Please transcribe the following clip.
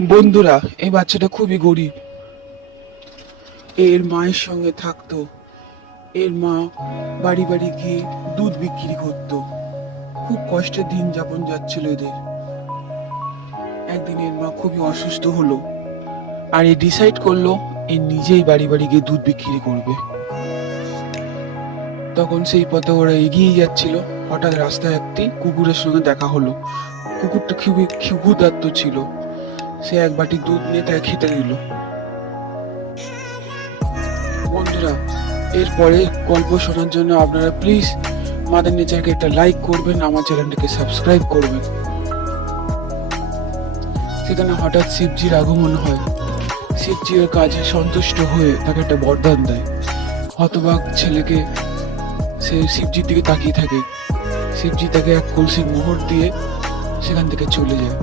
বন্ধুরা, এই বাচ্চাটা খুবই গরিব। এর মায়ের সঙ্গে থাকতো। এর মা বাড়ি বাড়ি গিয়ে দুধ বিক্রি করত। খুব কষ্টে দিন যাপন যাচ্ছিল এদের। একদিন এর মা খুবই অসুস্থ হলো, আর এ ডিসাইড করলো এ নিজেই বাড়ি বাড়ি গিয়ে দুধ বিক্রি করবে। তখন সেই পথে ওরা এগিয়ে যাচ্ছিল, হঠাৎ রাস্তায় একটি কুকুরের সঙ্গে দেখা হলো। কুকুরটা খুবই ক্ষুধার্ত ছিল। সে এক বাটি দুধ নিয়ে তাকে খেতে দিল। বন্ধুরা, এরপরে গল্প শোনার জন্য আপনারা প্লিজ মাদার নেচারকে একটা লাইক করবেন, আমার চ্যানেলটাকে সাবস্ক্রাইব করবেন। সেখানে হঠাৎ শিবজির আগমন হয়। শিবজি ওর কাজে সন্তুষ্ট হয়ে তাকে একটা বরদান দেয়। হতবাক ছেলেকে সে শিবজির দিকে তাকিয়ে থাকে। শিবজি তাকে এক কলসি মোহর দিয়ে সেখান থেকে চলে যায়।